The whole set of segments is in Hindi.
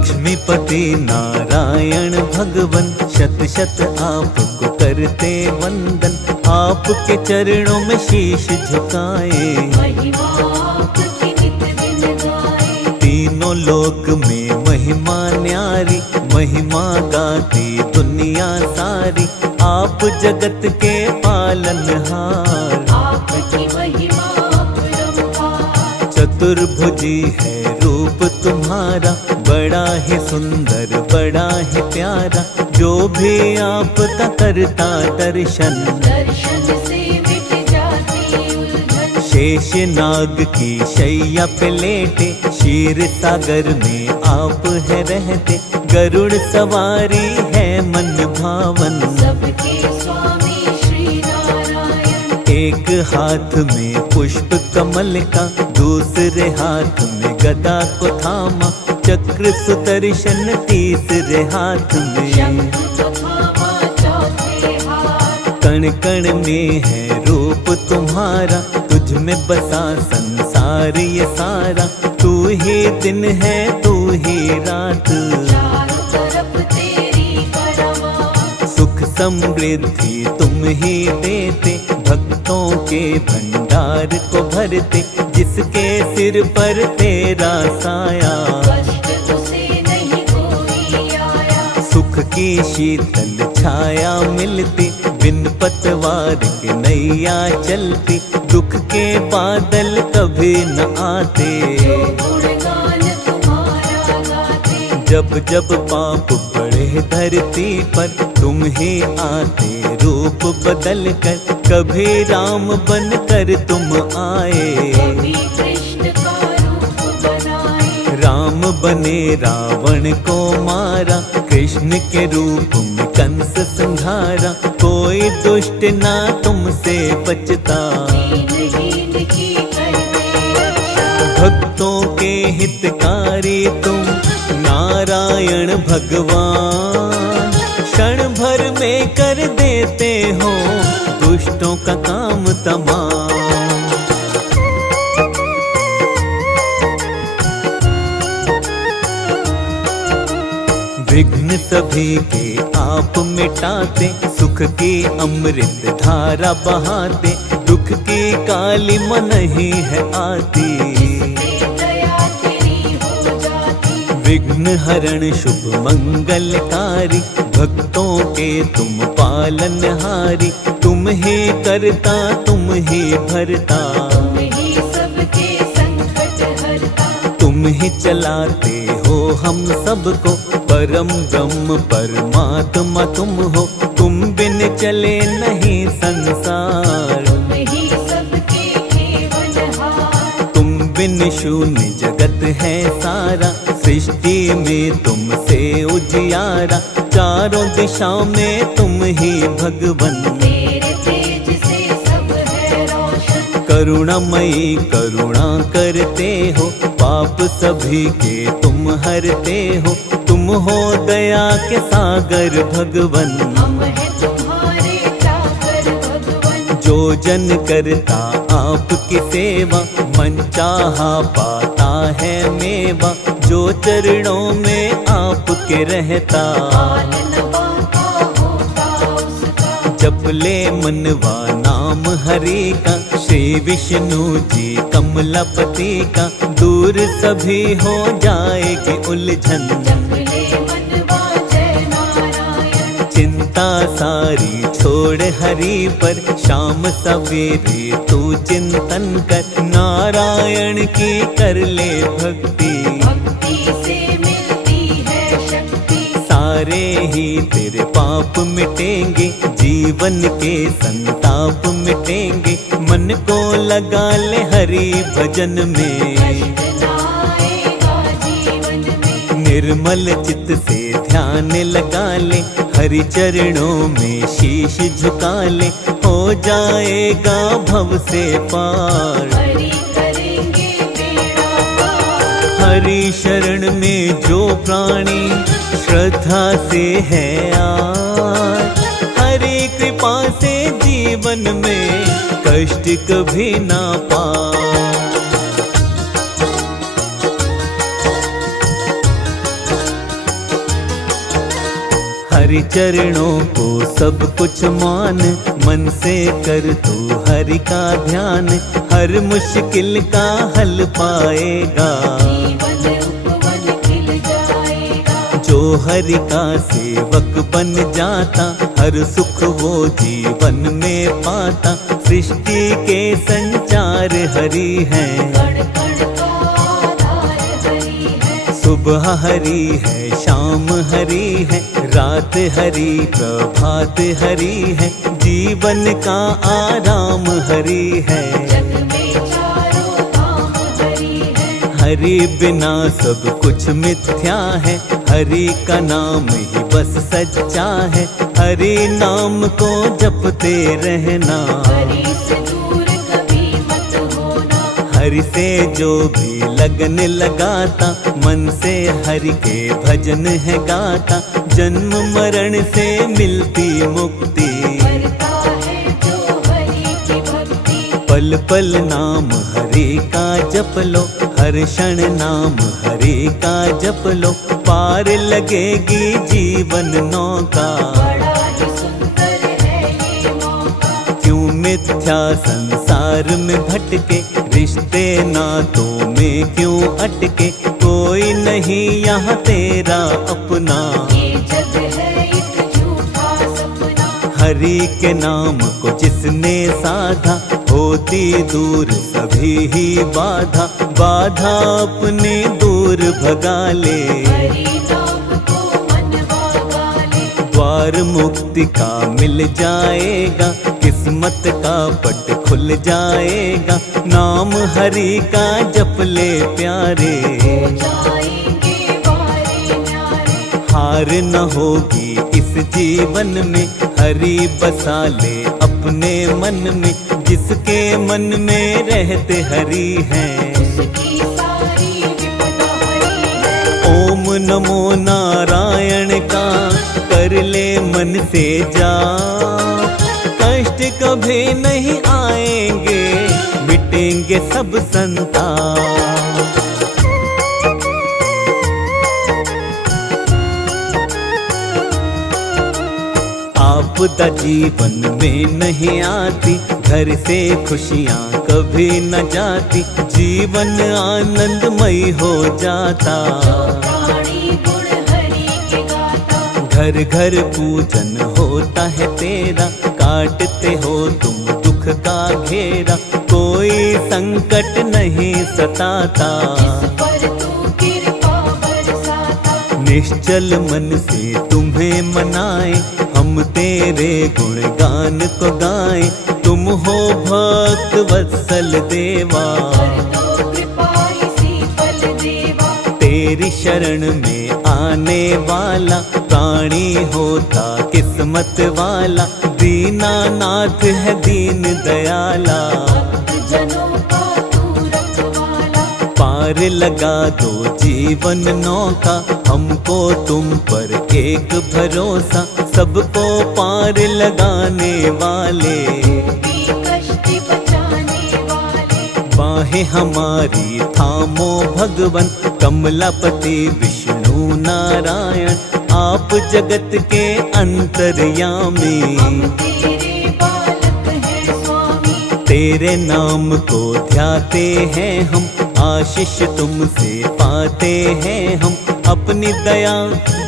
लक्ष्मीपति नारायण भगवन शत शत आपको करते वंदन। आपके चरणों में शीश झुकाए, महिमा आपकी नित दिन गाए। तीनों लोक में महिमा न्यारी, महिमा गाती दुनिया सारी। आप जगत के पालनहार, आपकी महिमा अपरंपार। चतुर्भुजी है रूप तुम्हारा, बड़ा ही सुंदर बड़ा ही प्यारा। जो भी आपका करता दर्शन, दर्शन से मिट जाती उलझन। शेष नाग की शैया पे लेटे, क्षीर सागर में आप है रहते। गरुड़ सवारी है मन भावन, सबके स्वामी श्री नारायण। एक हाथ में पुष्प कमल का, दूसरे हाथ में गदा को थामा। चक्र सुदर्शन तीसरे हाथ में, शंख को थामा चौथे हाथ। कण कण में है रूप तुम्हारा, तुझ में बसा संसार ये सारा। तू ही दिन है तू ही रात, चारों तरफ तेरी परवाह। सुख समृद्धि तुम ही देते, भक्तों के भंडार को भरते। जिसके सिर पर तेरा साया, कष्ट उसे नहीं कोई आया। सुख की शीतल छाया मिलती, बिन पतवार के नैया चलती। दुख के बादल कभी न आते, जो गुणगान तुम्हारा गाते। जब जब पाप बढ़े धरती पर, तुम ही आते रूप बदल कर। कभी राम बन कर तुम आए, कभी कृष्ण का रूप बनाए। राम बने रावण को मारा, कृष्ण के रूप में कंस संहारा। कोई दुष्ट ना तुमसे बचता, दीनहीन की करते रक्षा। भक्तों के हितकारी तुम नारायण भगवान। क्षण भर में कर देते हो दुष्टों का काम तमाम। विघ्न सभी के आप मिटाते, सुख की अमृत धारा बहाते। दुख की काली मन ही है आती, दया तेरी हो जाती। विघ्न हरण शुभ मंगलकारी। भक्तों के तुम पालनहारी, तुम ही करता तुम ही भरता। तुम ही सबके संकट हरता। तुम ही चलाते हो हम सबको, परम ब्रह्म परमात्मा तुम हो। तुम बिन चले नहीं संसार, तुम ही सबके जीवनहार। तुम बिन शून्य जगत है सारा। सृष्टि में तुमसे उजियारा, चारों दिशा में तुम ही भगवन। तेरे तेज से सब है रोशन। करुणामयी करुणा करते हो, पाप सभी के तुम हरते हो। तुम हो दया के सागर भगवन, हम हैं तुम्हारे चाकर भगवन। जो जन करता आपकी सेवा, मन चाहा पाता है मेवा। जो चरणों में आपके रहता, पालन पाता होता उसका। जप ले मनवा नाम हरि का। श्री विष्णु जी कमलापति का, दूर सभी हो जाएगी उलझन। जप ले मनवा जय नारायण। चिंता सारी छोड़ हरि पर, शाम सवेरे तू चिंतन कर। नारायण की कर ले भक्ति, भक्ति से मिलती है शक्ति। सारे ही तेरे पाप मिटेंगे, जीवन के संताप मिटेंगे। मन को लगा ले हरि भजन में, कष्ट ना आएगा जीवन में। निर्मल चित्त से ध्यान लगा ले, हरि चरणों में शीश झुका ले। हो जाएगा भव से पार, हरि करेंगे बेड़ा पार। हरि शरण में जो प्राणी श्रद्धा से है आज, हरि कृपा से जीवन में कष्ट कभी ना पाए। हरि चरणों को सब कुछ मान, मन से कर तू हरि का ध्यान, हर मुश्किल का हल पाएगा। जीवन उपवन खिल जाएगा। जो हरि का सेवक बन जाता, हर सुख वो जीवन में पाता। सृष्टि के संचार हरि है, कण कण का आधार हरि है। सुबह हरि है, शाम हरि है, रात हरि, प्रभात हरि है, जीवन का आराम हरि है। जग में चारों धाम हरि है। हरि बिना सब कुछ मिथ्या है, हरि का नाम ही बस सच्चा है। हरि नाम को जपते रहना, हरि से दूर कभी मत होना। हरि से जो भी लगन लगाता, मन से हरि के भजन है गाता। जन्म मरण से मिलती मुक्ति, करता है जो हरि की भक्ति। पल पल नाम हरि का जप लो, हर क्षण नाम हरि का जप लो। पार लगेगी जीवन नौका, बड़ा ही सुंदर है ये मौका। क्यों मिथ्या संसार में भटके, रिश्ते नातों में क्यों अटके। कोई नहीं यहाँ तेरा अपना, ये जग है एक झूठा सपना। हरि के नाम को जिसने साधा, होती दूर सभी ही बाधा। बाधा अपने दूर भगा ले, हरि नाम को मनवा गाले। द्वार मुक्ति का मिल जाएगा, किस्मत का पट खुल जाएगा। नाम हरि का जप ले प्यारे, हो जाएंगे वारे न्यारे। हार न होगी इस जीवन में, हरि बसा ले अपने मन में। जिसके मन में रहते हरि हैं, उसकी सारी विपदा हरि है। ओम नमो नारायण का कर ले मन से जा। कष्ट कभी नहीं आएंगे, मिटेंगे सब संताप। आपदा जीवन में नहीं आती, घर से खुशियाँ कभी न जाती। जीवन आनंदमय हो जाता, प्राणी गुण हरि के गाता। घर घर पूजन होता है तेरा। काटते हो तुम दुख का घेरा, कोई संकट नहीं सताता। जिस पर तू कृपा बरसाता। निश्चल मन से तुम्हें मनाए, हम तेरे गुणगान को गाएं। तुम हो भक्त वत्सल देवा, कर दो कृपा इसी फल देवा। तेरी शरण में आने वाला प्राणी होता किस्मत वाला। दीनानाथ है दीन दयाला, भक्त जनों का तू रखवाला। पार लगा दो जीवन नौका, हमको तुम पर एक भरोसा। सबको पार लगाने वाले, भी कष्ट बचाने वाले। बाहें हमारी थामो भगवन। कमलापति विष्णु नारायण, आप जगत के अंतर्यामी। हम तेरे बालक हैं स्वामी। तेरे नाम को ध्याते हैं हम, आशीष तुमसे पाते हैं हम। अपनी दया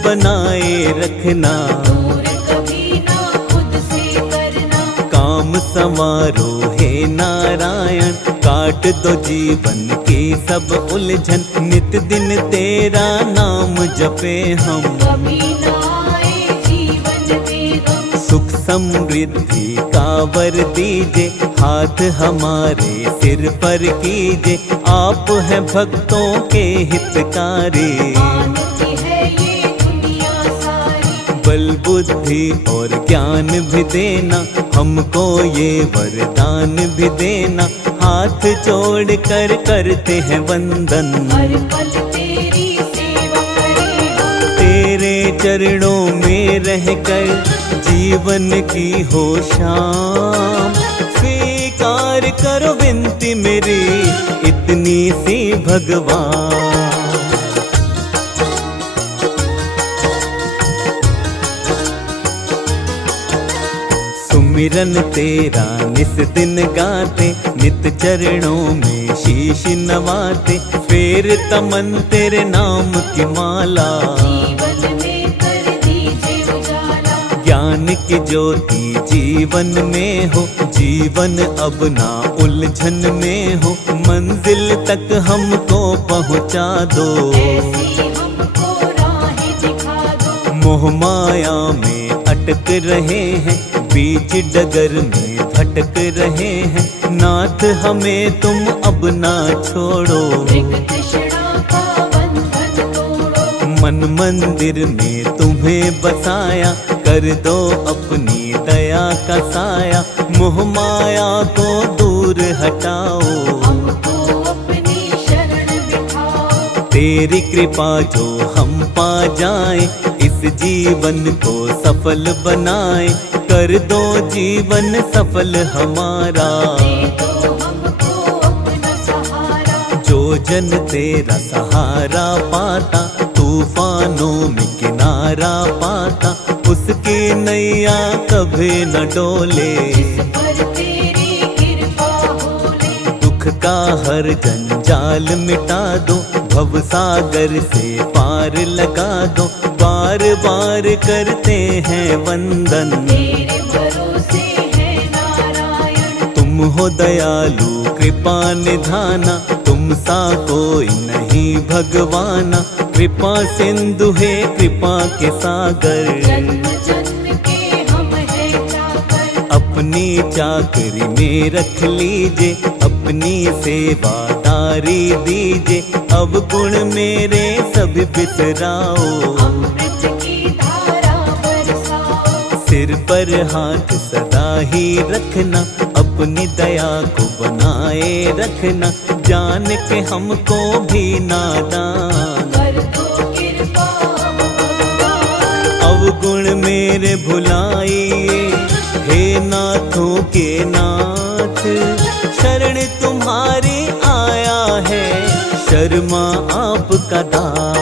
बनाए रखना, दूर कभी ना खुद से करना। काम संवारो हे नारायण। काट दो जीवन की सब उलझन, नित दिन तेरा नाम जपे हम। कभी ना आए जीवन में गम। सुख समृद्धि का वर दीजे, हाथ हमारे सिर पर कीजे। आप हैं भक्तों के हितकारी, मानती है ये दुनिया सारी। बल बुद्धि और ज्ञान भी देना, हमको ये वरदान भी देना। हाथ जोड़ कर करते हैं वंदन, हर पल तेरी सेवा करेगा। तेरे चरणों में रहकर जीवन की हो शाम। स्वीकार करो विनती मेरी इतनी सी भगवान। सिमरन तेरा निस दिन गाते, नित चरणों में शीश नवाते, फेर तमन तेरे नाम की माला। जीवन में कर दीजिए उजाला, ज्ञान की ज्योति जीवन में हो, जीवन अब ना उलझन में हो, मंजिल तक हमको पहुँचा दो। ऐसी हमको राहें दिखा दो। मोह माया में अटक रहे हैं, बीच डगर में भटक रहे हैं, नाथ हमें तुम अब ना छोड़ो। मृग तृष्णा का बंधन तोड़ो, मन मंदिर में तुम्हें बसाया, कर दो अपनी दया का साया, मोह माया को दूर हटाओ। हमको अपनी शरण बिठाओ। तेरी कृपा जो हम पा जाएं, इस जीवन को सफल बनाए, कर दो जीवन सफल हमारा। दे दो हमको अपना सहारा, जो जन तेरा सहारा पाता, तूफानों में किनारा पाता, उसकी नैया कभी न डोले। जिस पर तेरी कृपा होले, दुख का हर जंजाल मिटा दो, भव सागर से पार लगा दो, बार बार करते हैं वंदन। तेरे भरोसे है नारायण, तुम हो दयालु कृपा निधाना, तुम सा कोई नहीं भगवाना, कृपा सिंधु है कृपा के सागर। जन्म जन्म के हम है चाकर, अपनी चाकरी में रख लीजिए, अपनी सेवादारी दीजिए, अब गुण मेरे सभी बिसराओ। अमृत की धारा बरसाओ। सिर पर हाथ सदा ही रखना, अपनी दया को बनाए रखना, जान के हमको भी नादान। कर दो कृपा हमको, अवगुण मेरे भुलाइए, हे नाथों के नाथ, शरण तुम्हारी आया है, शर्मा आपका दास।